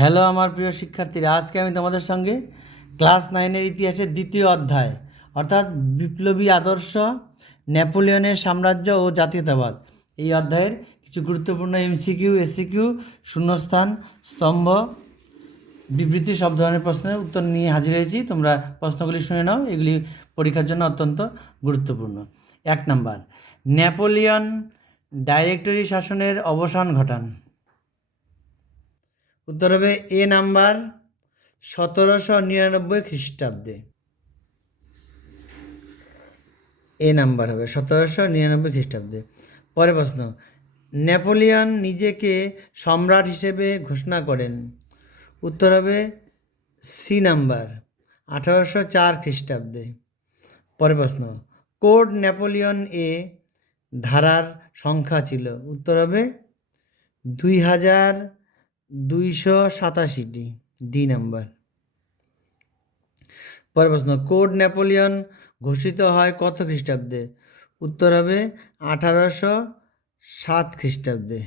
Hello আমার প্রিয় শিক্ষার্থীরা, আজকে আমি তোমাদের সঙ্গে ক্লাস নাইনের ইতিহাসের দ্বিতীয় অধ্যায়, অর্থাৎ বিপ্লবী আদর্শ, নেপোলিয়নের সাম্রাজ্য ও জাতীয়তাবাদ। এই অধ্যায়ের কিছু গুরুত্বপূর্ণ এমসিকিউ এসিকিউ শূন্যস্থান, স্তম্ভ, বিবৃতি, সব ধরনের প্রশ্নের উত্তর নিয়ে হাজির হয়েছি। তোমরা প্রশ্নগুলি শুনে নাও, এগুলি পরীক্ষার জন্য অত্যন্ত গুরুত্বপূর্ণ। এক নাম্বার, নেপোলিয়ন ডাইরেক্টরি শাসনের অবসান ঘটান। উত্তর হবে এ নাম্বার সতেরোশো নিরানব্বই খ্রিস্টাব্দে। এ নাম্বার হবে সতেরোশো নিরানব্বই খ্রিস্টাব্দে। পরে প্রশ্ন, নেপোলিয়ন নিজেকে সম্রাট হিসেবে ঘোষণা করেন। উত্তর হবে সি নাম্বার আঠারোশো চার খ্রিস্টাব্দে। পরে প্রশ্ন, কোড নেপোলিয়ন এ ধারার সংখ্যা ছিল? উত্তর হবে দুই হাজার দুইশো সাতাশিটি ডি নাম্বার পরের প্রশ্ন, কোড নেপোলিয়ন ঘোষিত হয় কত খ্রিস্টাব্দে? উত্তর হবে আঠারোশো সাত খ্রিস্টাব্দে।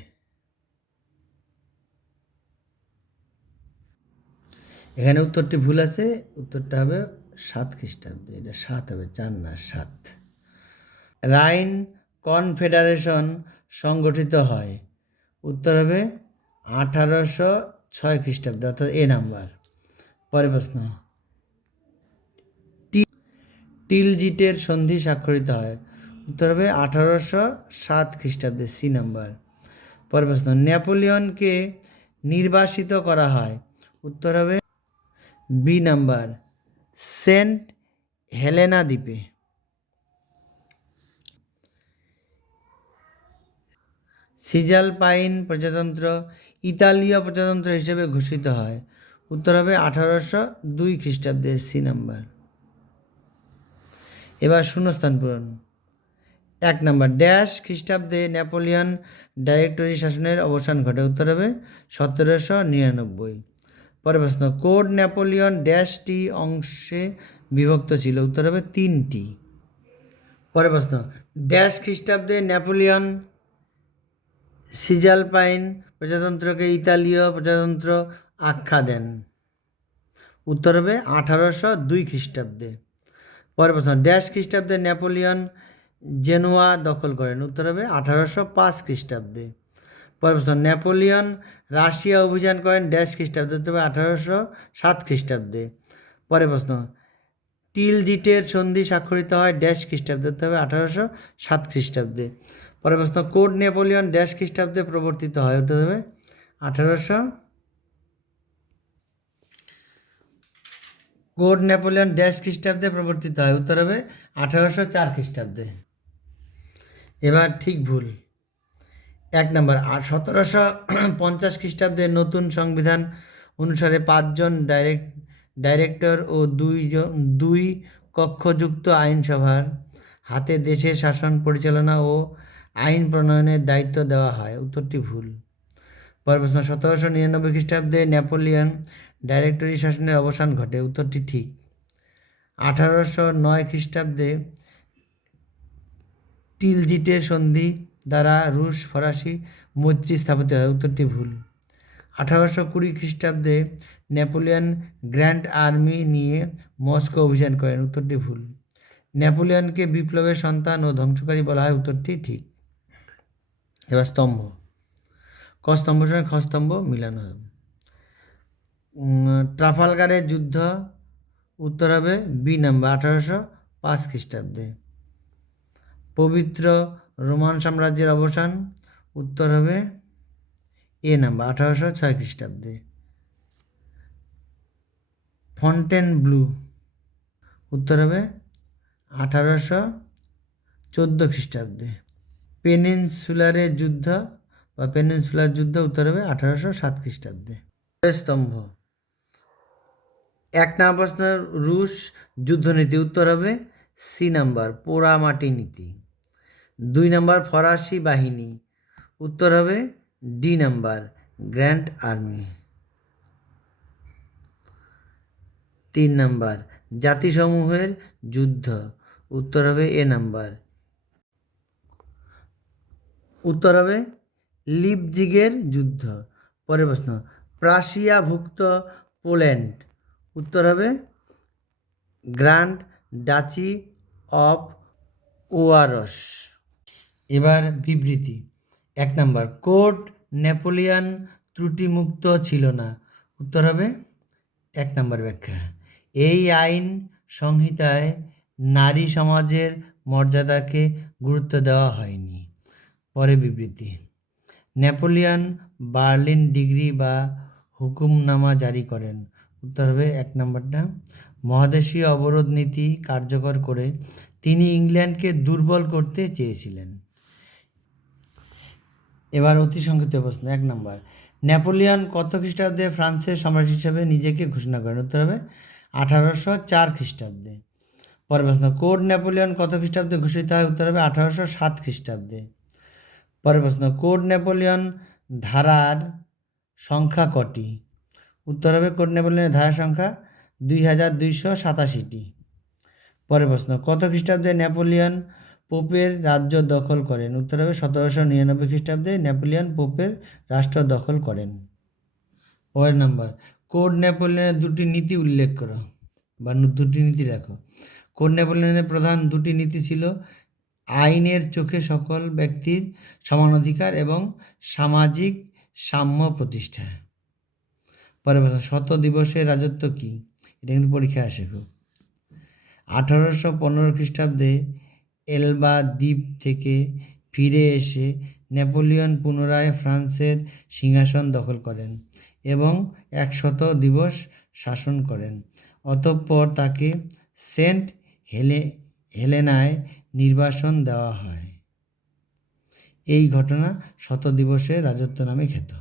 এখানে উত্তরটি ভুল আছে, উত্তরটা হবে সাত খ্রিস্টাব্দে। এটা সাত হবে, চার না, সাত। রাইন কনফেডারেশন সংগঠিত হয়। উত্তর হবে আঠারোশো ছয় খ্রিস্টাব্দে, অর্থাৎ এ নাম্বার। পরে প্রশ্ন। টিলজিটের সন্ধি স্বাক্ষরিত হয়। উত্তর হবে আঠারোশো সাত খ্রিস্টাব্দে, সি নাম্বার। পরে প্রশ্ন, নেপোলিয়নকে নির্বাসিত করা হয়? উত্তর হবে বি নাম্বার, সেন্ট হেলেনা দ্বীপে। সিজাল পাইন প্রজাতন্ত্র ইতালীয় প্রজাতন্ত্র হিসেবে ঘোষিত হয়। উত্তর হবে আঠারোশো দুই খ্রিস্টাব্দে সি নাম্বার। এবার শূন্যস্থান পূরণ। এক নম্বর, ড্যাশ খ্রিস্টাব্দে নেপোলিয়ন ডাইরেক্টরি শাসনের অবসান ঘটে। উত্তর হবে সতেরোশো নিরানব্বই। পরে প্রশ্ন, কোড নেপোলিয়ন ড্যাশটি অংশে বিভক্ত ছিল? উত্তর হবে তিনটি। পরে প্রশ্ন, ড্যাশ খ্রিস্টাব্দে নেপোলিয়ন সিজালপাইন প্রজাতন্ত্রকে ইতালীয় প্রজাতন্ত্র আখ্যা দেন। উত্তর হবে আঠারোশো দুই খ্রিস্টাব্দে। পরে প্রশ্ন ড্যাশ খ্রিস্টাব্দে নেপোলিয়ন জেনুয়া দখল করেন। উত্তর হবে আঠারোশো পাঁচ খ্রিস্টাব্দে। পরে প্রশ্ন, নেপোলিয়ন রাশিয়া অভিযান করেন ড্যাশ খ্রিস্টাব্দে হবে আঠারোশো সাত খ্রিস্টাব্দে। পরে প্রশ্ন, টিলজিটের সন্ধি স্বাক্ষরিত হয় ড্যাশ খ্রিস্টাব্দে হবে আঠারোশো সাত খ্রিস্টাব্দে। পরে প্রশ্ন, কোড নেপোলিয়ন ড্যাশ খ্রিস্টাব্দে প্রবর্তিত হয়, উত্তর হবে আঠারোশো। কোড নেপোলিয়ন ড্যাশ খ্রিস্টাব্দে প্রবর্তিত হয়, উত্তর হবে আঠারোশো চার খ্রিস্টাব্দে। এবার ঠিক ভুল। এক নম্বর আর সতেরোশো পঞ্চাশ খ্রিস্টাব্দে নতুন সংবিধান অনুসারে পাঁচজন ডাইরেক্ট, ডাইরেক্টর ও দুই দুই কক্ষযুক্ত আইনসভার হাতে দেশের শাসন পরিচালনা ও আইন প্রণয়নের দায়িত্ব দেওয়া হয়। উত্তরটি ভুল। পরের প্রশ্ন, সতেরোশো নিরানব্বই খ্রিস্টাব্দে নেপোলিয়ন ডাইরেক্টরি শাসনের অবসান ঘটে। উত্তরটি ঠিক। আঠারোশো নয় খ্রিস্টাব্দে টিলজিটের সন্ধি দ্বারা রুশ, ফরাসি মৈত্রী স্থাপিত হয়। উত্তরটি ভুল। আঠারোশো কুড়ি খ্রিস্টাব্দে নেপোলিয়ন গ্র্যান্ড আর্মি নিয়ে মস্কো অভিযান করেন। উত্তরটি ভুল। নেপোলিয়নকে বিপ্লবের সন্তান ও ধ্বংসকারী বলা হয়। উত্তরটি ঠিক। এবার স্তম্ভ। ক স্তম্ভের সঙ্গে খ স্তম্ভ, মিলানো হবে। ট্রাফালগারের যুদ্ধ, উত্তর হবে বি নাম্বার, আঠারোশো পাঁচ খ্রিস্টাব্দে। পবিত্র রোমান সাম্রাজ্যের অবসান, উত্তর হবে এ নাম্বার, আঠারোশো ছয় খ্রিস্টাব্দে। ফন্টেন ব্লু উত্তর হবে আঠারোশো চোদ্দ খ্রিস্টাব্দে। পেনিনসুলারের যুদ্ধ বা পেনিনসুলার যুদ্ধ উত্তর হবে আঠারোশো সাত খ্রিস্টাব্দে। স্তম্ভ। এক নম্বর প্রশ্ন, রুশ যুদ্ধনীতি উত্তর হবে সি নাম্বার, পোড়ামাটি নীতি। দুই নাম্বার, ফরাসি বাহিনী। উত্তর হবে ডি নাম্বার, গ্র্যান্ড আর্মি। তিন নাম্বার, জাতিসমূহের যুদ্ধ। উত্তর হবে এ নাম্বার উত্তর হবে লিপজিগের যুদ্ধ। পরের প্রশ্ন, প্রাশিয়াভুক্ত পোল্যান্ড। উত্তর হবে গ্র্যান্ড ডাচি অফ ওয়ারস। এবার বিবৃতি, এক নম্বর, কোর্ট নেপোলিয়ান ত্রুটিমুক্ত ছিল না। উত্তর হবে এক নম্বর ব্যাখ্যা, এই আইন সংহিতায় নারী সমাজের মর্যাদাকে গুরুত্ব দেওয়া হয়নি। পরে বিবৃতি। নেপোলিয়ান বার্লিন ডিগ্রি বা হুকুমনামা জারি করেন। উত্তর হবে এক নম্বরটা। মহাদেশীয় অবরোধ নীতি কার্যকর করে তিনি ইংল্যান্ডকে দুর্বল করতে চেয়েছিলেন। এবার অতি সংক্ষিপ্ত প্রশ্ন, এক নম্বর। নেপোলিয়ন কত খ্রিস্টাব্দে ফ্রান্সের সম্রাট হিসেবে নিজেকে ঘোষণা করেন? উত্তর হবে আঠারোশো চার খ্রিস্টাব্দে। পরের প্রশ্ন, কোড নেপোলিয়ন কত খ্রিস্টাব্দে ঘোষিত হয়? উত্তর হবে আঠারোশো সাত খ্রিস্টাব্দে। পরের প্রশ্ন, কোড নেপোলিয়ন ধারার সংখ্যা কটি? উত্তর হবে কোড নেপোলিয়নের ধারার সংখ্যা দুই হাজার দুইশো সাতাশিটি। পরের প্রশ্ন, কত খ্রিস্টাব্দে নেপোলিয়ন পোপের রাজ্য দখল করেন? উত্তর হবে সতেরোশো নিরানব্বই খ্রিস্টাব্দে নেপোলিয়ন পোপের রাষ্ট্র দখল করেন। পরের নম্বর, কোড নেপোলিয়নের দুটি নীতি উল্লেখ করো। বা দুটি নীতি লেখো। কোড নেপোলিয়নের প্রধান দুটি নীতি ছিল আইনের চোখে সকল ব্যক্তির সমান অধিকার এবং সামাজিক সাম্য প্রতিষ্ঠা। প্রশ্ন, শত দিবসের রাজত্ব কি? এটা কিন্তু পরীক্ষায় আসে খুব। আঠারোশো পনেরো খ্রিস্টাব্দে এলবা দ্বীপ থেকে ফিরে এসে নেপোলিয়ন পুনরায় ফ্রান্সের সিংহাসন দখল করেন এবং একশত দিবস শাসন করেন। অতঃপর তাকে সেন্ট হেলে হেলেনায় নির্বাসন দেওয়া হয়। এই ঘটনা শত দিবসে রাজত্ব নামে খ্যাত।